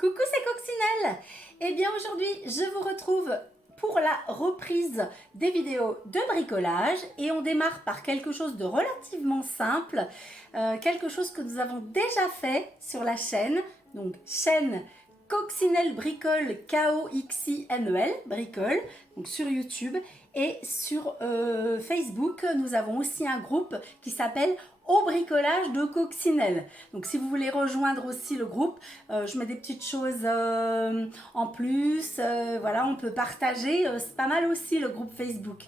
Coucou, c'est Coccinelle. Eh bien aujourd'hui, je vous retrouve pour la reprise des vidéos de bricolage et on démarre par quelque chose de relativement simple, quelque chose que nous avons déjà fait sur la chaîne, donc chaîne Coccinelle Bricole, K-O-X-I-N-E-L, Bricole, donc sur YouTube, et sur Facebook, nous avons aussi un groupe qui s'appelle Au bricolage de Coccinelle. Donc si vous voulez rejoindre aussi le groupe, je mets des petites choses en plus, voilà, on peut partager, c'est pas mal aussi le groupe Facebook.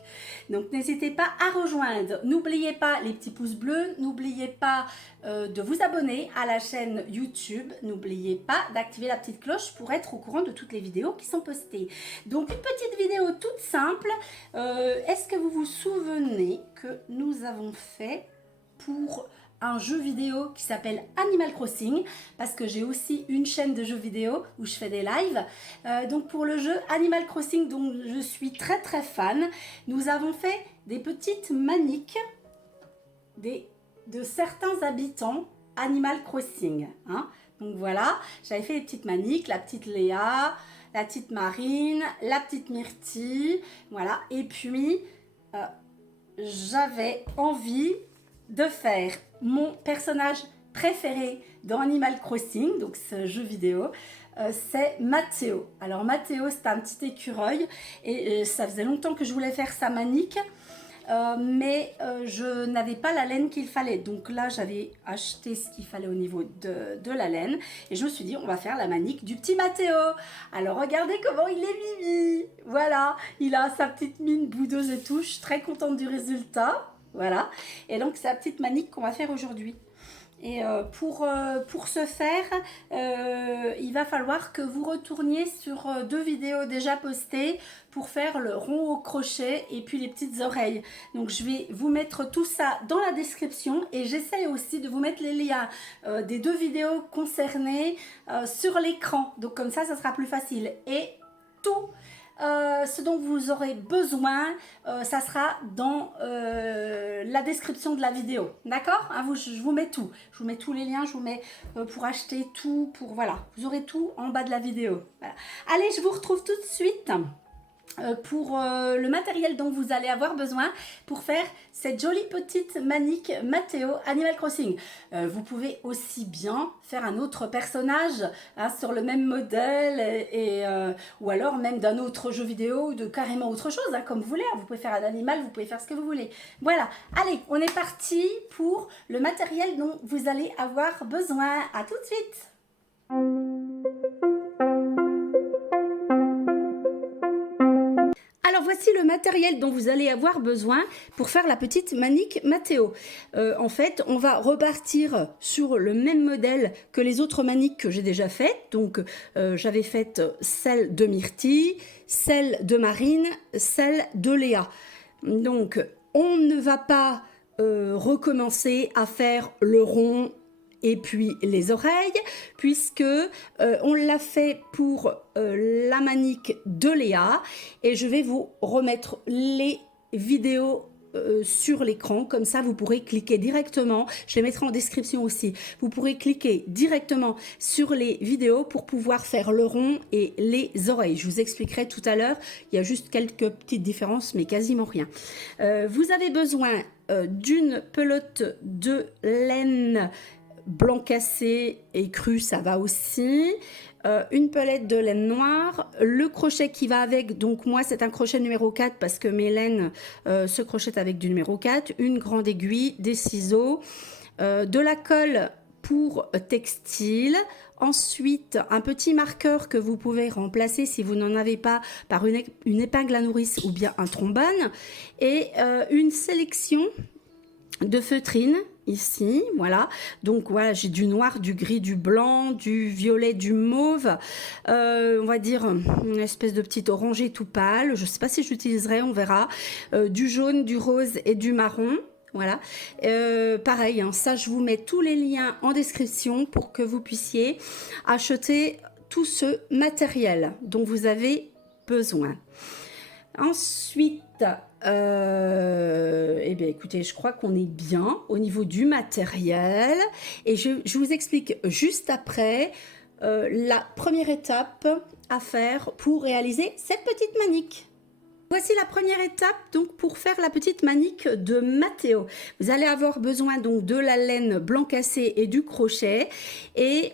Donc n'hésitez pas à rejoindre. N'oubliez pas les petits pouces bleus, n'oubliez pas de vous abonner à la chaîne YouTube, n'oubliez pas d'activer la petite cloche pour être au courant de toutes les vidéos qui sont postées. Donc une petite vidéo toute simple. Est-ce que vous vous souvenez que nous avons fait pour un jeu vidéo qui s'appelle Animal Crossing, parce que j'ai aussi une chaîne de jeux vidéo où je fais des lives. Donc pour le jeu Animal Crossing, dont je suis très fan, nous avons fait des petites maniques de certains habitants Animal Crossing. Hein. Donc voilà, j'avais fait des petites maniques, la petite Léa, la petite Marine, la petite Myrtille, voilà. Et puis, j'avais envie de faire mon personnage préféré dans Animal Crossing, donc ce jeu vidéo, c'est Mathéo. Alors Mathéo, c'est un petit écureuil et ça faisait longtemps que je voulais faire sa manique, mais je n'avais pas la laine qu'il fallait. Donc là, j'avais acheté ce qu'il fallait au niveau de la laine et je me suis dit, on va faire la manique du petit Mathéo. Alors regardez comment il est mimi. Voilà, il a sa petite mine boudeuse et tout. Je suis très contente du résultat. Voilà, et donc c'est la petite manique qu'on va faire aujourd'hui. Et pour ce faire, il va falloir que vous retourniez sur deux vidéos déjà postées pour faire le rond au crochet et puis les petites oreilles. Donc je vais vous mettre tout ça dans la description et j'essaie aussi de vous mettre les liens des deux vidéos concernées sur l'écran. Donc comme ça sera plus facile. Et tout ce dont vous aurez besoin, ça sera dans la description de la vidéo. D'accord, hein, je vous mets tout. Je vous mets tous les liens, je vous mets pour acheter tout, pour voilà. Vous aurez tout en bas de la vidéo. Voilà. Allez, je vous retrouve tout de suite pour le matériel dont vous allez avoir besoin pour faire cette jolie petite manique Mathéo Animal Crossing. Vous pouvez aussi bien faire un autre personnage hein, sur le même modèle ou alors même d'un autre jeu vidéo ou de carrément autre chose, hein, comme vous voulez. Vous pouvez faire un animal, vous pouvez faire ce que vous voulez. Voilà, allez, on est parti pour le matériel dont vous allez avoir besoin. À tout de suite. Alors voici le matériel dont vous allez avoir besoin pour faire la petite manique Mathéo. En fait, on va repartir sur le même modèle que les autres maniques que j'ai déjà faites. Donc j'avais fait celle de Myrtille, celle de Marine, celle de Léa. Donc on ne va pas recommencer à faire le rond et puis les oreilles, puisque on l'a fait pour la manique de Léa, et je vais vous remettre les vidéos sur l'écran, comme ça vous pourrez cliquer directement, je les mettrai en description aussi, vous pourrez cliquer directement sur les vidéos pour pouvoir faire le rond et les oreilles. Je vous expliquerai tout à l'heure, il y a juste quelques petites différences, mais quasiment rien. Vous avez besoin d'une pelote de laine blanc cassé et cru, ça va aussi. Une pelette de laine noire, le crochet qui va avec, donc moi c'est un crochet numéro 4 parce que mes laines se crochettent avec du numéro 4, une grande aiguille, des ciseaux, de la colle pour textile, ensuite un petit marqueur que vous pouvez remplacer si vous n'en avez pas par une épingle à nourrice ou bien un trombone, et une sélection de feutrine ici, voilà. Donc voilà, j'ai du noir, du gris, du blanc, du violet, du mauve, on va dire une espèce de petit orangé tout pâle, je ne sais pas si j'utiliserai, on verra, du jaune, du rose et du marron. Voilà, pareil, hein, ça je vous mets tous les liens en description pour que vous puissiez acheter tout ce matériel dont vous avez besoin. Ensuite, eh bien, écoutez, je crois qu'on est bien au niveau du matériel. Et je vous explique juste après la première étape à faire pour réaliser cette petite manique. Voici la première étape donc pour faire la petite manique de Mathéo. Vous allez avoir besoin donc de la laine blanc cassé et du crochet. Et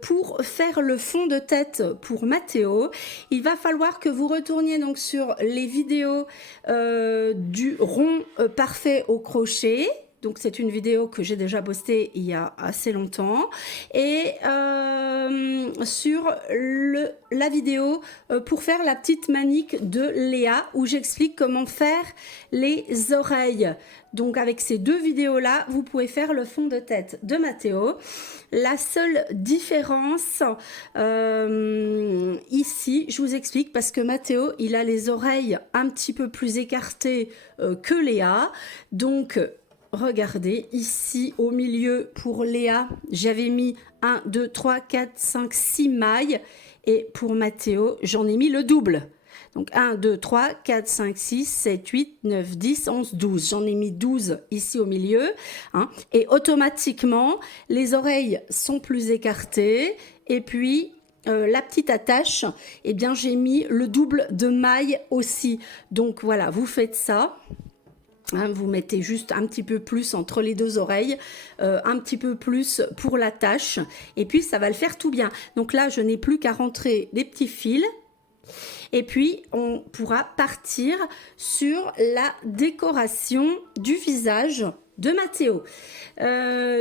pour faire le fond de tête pour Mathéo, il va falloir que vous retourniez donc sur les vidéos du rond parfait au crochet. Donc c'est une vidéo que j'ai déjà postée il y a assez longtemps. Et sur la vidéo pour faire la petite manique de Léa où j'explique comment faire les oreilles. Donc avec ces deux vidéos là, vous pouvez faire le fond de tête de Mathéo. La seule différence ici, je vous explique parce que Mathéo, il a les oreilles un petit peu plus écartées que Léa. Donc regardez, ici au milieu pour Léa, j'avais mis 1, 2, 3, 4, 5, 6 mailles. Et pour Mathéo, j'en ai mis le double. Donc 1, 2, 3, 4, 5, 6, 7, 8, 9, 10, 11, 12. J'en ai mis 12 ici au milieu. Hein, et automatiquement, les oreilles sont plus écartées. Et puis, la petite attache, eh bien, j'ai mis le double de mailles aussi. Donc voilà, vous faites ça. Hein, vous mettez juste un petit peu plus entre les deux oreilles, un petit peu plus pour la tâche, et puis ça va le faire tout bien. Donc là, je n'ai plus qu'à rentrer les petits fils, et puis on pourra partir sur la décoration du visage de Mathéo.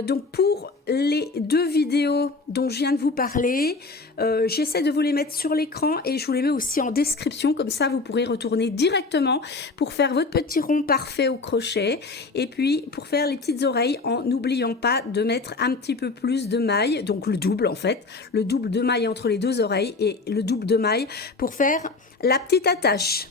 Donc pour les deux vidéos dont je viens de vous parler, j'essaie de vous les mettre sur l'écran et je vous les mets aussi en description, comme ça vous pourrez retourner directement pour faire votre petit rond parfait au crochet et puis pour faire les petites oreilles en n'oubliant pas de mettre un petit peu plus de mailles, donc le double en fait, le double de mailles entre les deux oreilles et le double de mailles pour faire la petite attache.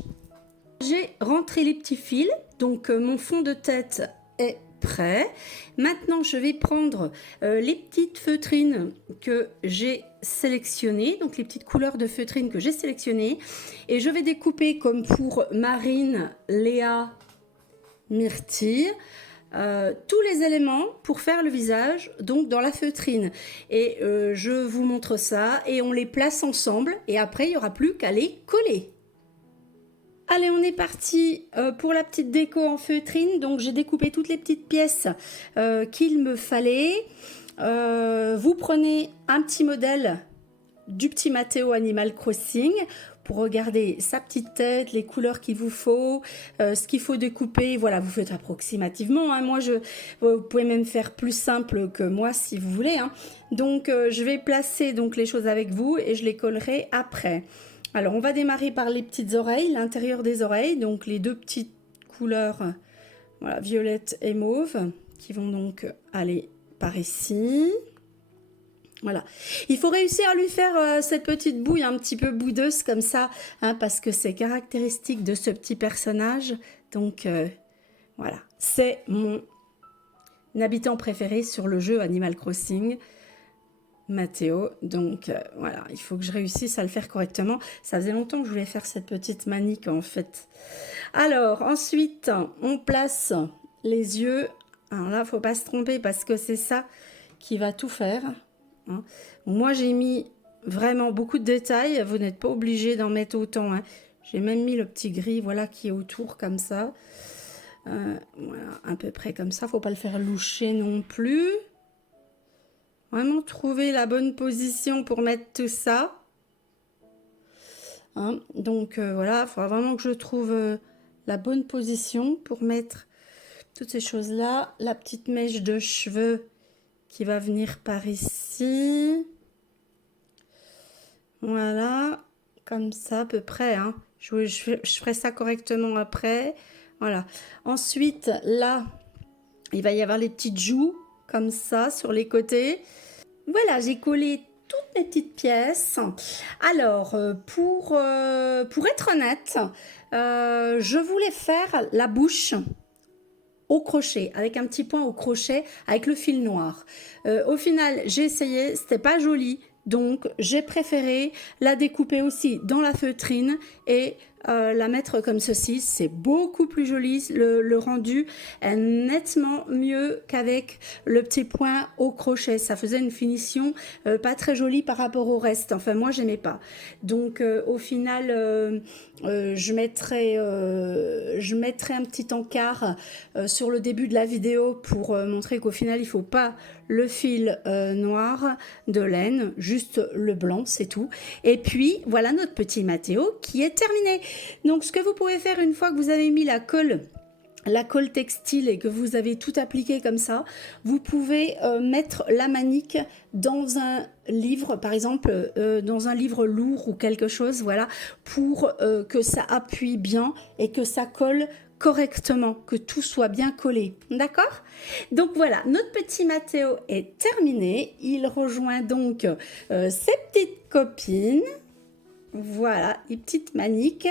J'ai rentré les petits fils, donc mon fond de tête est prêt. Maintenant, je vais prendre les petites feutrines que j'ai sélectionnées, donc les petites couleurs de feutrines que j'ai sélectionnées, et je vais découper comme pour Marine, Léa, Myrtille, tous les éléments pour faire le visage, donc dans la feutrine. Et je vous montre ça, et on les place ensemble, et après, il n'y aura plus qu'à les coller. Allez, on est parti pour la petite déco en feutrine. Donc, j'ai découpé toutes les petites pièces qu'il me fallait. Vous prenez un petit modèle du petit Mathéo Animal Crossing pour regarder sa petite tête, les couleurs qu'il vous faut, ce qu'il faut découper. Voilà, vous faites approximativement. Hein. Moi, vous pouvez même faire plus simple que moi si vous voulez. Hein. Donc, je vais placer donc, les choses avec vous et je les collerai après. Alors, on va démarrer par les petites oreilles, l'intérieur des oreilles, donc les deux petites couleurs, voilà, violette et mauve, qui vont donc aller par ici. Voilà. Il faut réussir à lui faire cette petite bouille un petit peu boudeuse comme ça, hein, parce que c'est caractéristique de ce petit personnage. Donc, voilà, c'est mon habitant préféré sur le jeu Animal Crossing. Mathéo, donc voilà, il faut que je réussisse à le faire correctement. Ça faisait longtemps que je voulais faire cette petite manique en fait. Alors ensuite, on place les yeux. Alors là, il ne faut pas se tromper parce que c'est ça qui va tout faire. Hein. Moi, j'ai mis vraiment beaucoup de détails. Vous n'êtes pas obligé d'en mettre autant. Hein. J'ai même mis le petit gris, voilà, qui est autour comme ça. Voilà, à peu près comme ça. Il ne faut pas le faire loucher non plus. Vraiment trouver la bonne position pour mettre tout ça. Hein, donc voilà, il faudra vraiment que je trouve la bonne position pour mettre toutes ces choses-là. La petite mèche de cheveux qui va venir par ici. Voilà, comme ça à peu près. Hein. Je ferai ça correctement après. Voilà. Ensuite, là, il va y avoir les petites joues comme ça sur les côtés. Voilà, j'ai collé toutes mes petites pièces. Alors, pour être honnête, je voulais faire la bouche au crochet, avec un petit point au crochet, avec le fil noir. Au final, j'ai essayé, c'était pas joli. Donc, j'ai préféré la découper aussi dans la feutrine et la mettre comme ceci, c'est beaucoup plus joli, le rendu est nettement mieux qu'avec le petit point au crochet, ça faisait une finition pas très jolie par rapport au reste, enfin moi j'aimais pas. Donc au final je mettrai un petit encart sur le début de la vidéo pour montrer qu'au final il faut pas le fil noir de laine, juste le blanc, c'est tout. Et puis voilà notre petit Mathéo qui est terminé. Donc ce que vous pouvez faire une fois que vous avez mis la colle textile et que vous avez tout appliqué comme ça, vous pouvez mettre la manique dans un livre, par exemple dans un livre lourd ou quelque chose, voilà, pour que ça appuie bien et que ça colle correctement, que tout soit bien collé, d'accord? Donc voilà, notre petit Mathéo est terminé, il rejoint donc ses petites copines. Voilà, les petites maniques.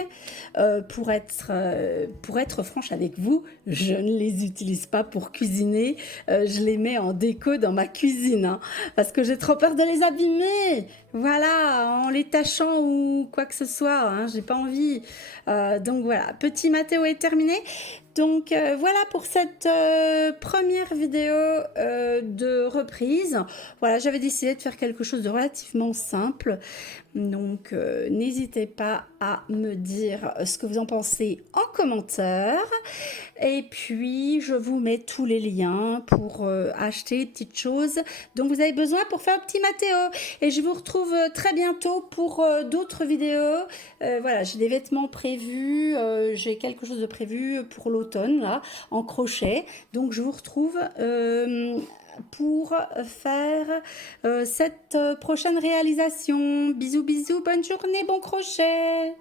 Pour être franche avec vous, je ne les utilise pas pour cuisiner. Je les mets en déco dans ma cuisine, hein, parce que j'ai trop peur de les abîmer. Voilà, en les tachant ou quoi que ce soit, hein, j'ai pas envie. Donc voilà, petit Mathéo est terminé. Donc voilà pour cette première vidéo de reprise. Voilà, j'avais décidé de faire quelque chose de relativement simple. Donc n'hésitez pas à me dire ce que vous en pensez en commentaire. Et puis je vous mets tous les liens pour acheter les petites choses dont vous avez besoin pour faire un petit Mathéo. Et je vous retrouve très bientôt pour d'autres vidéos. Voilà, j'ai des vêtements prévus, j'ai quelque chose de prévu pour l'automne là, en crochet. Donc je vous retrouve pour faire cette prochaine réalisation. Bisous, bisous, bonne journée, bon crochet!